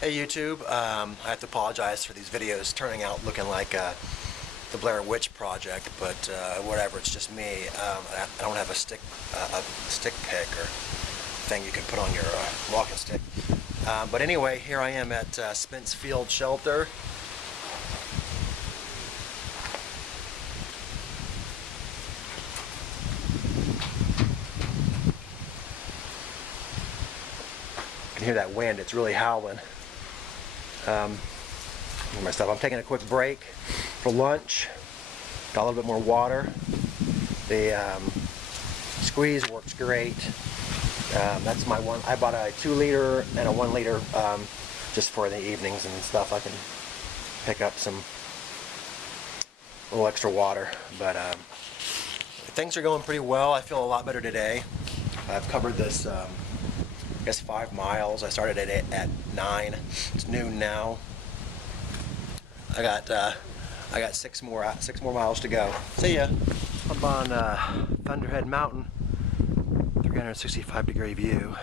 Hey YouTube, I have to apologize for these videos turning out looking like the Blair Witch Project, but whatever, it's just me. I don't have a stick pick or thing you can put on your walking stick. But anyway, here I am at Spence Field Shelter. You can hear that wind, it's really howling. My stuff. I'm taking a quick break for lunch. Got a little bit more water. The squeeze works great. That's my one. I bought a 2 liter and a 1 liter just for the evenings and stuff. I can pick up some little extra water. But things are going pretty well. I feel a lot better today. I've covered this I guess 5 miles. I started at 9. It's noon now. I got 6 more miles to go. See ya. Up on Thunderhead Mountain, 365-degree view.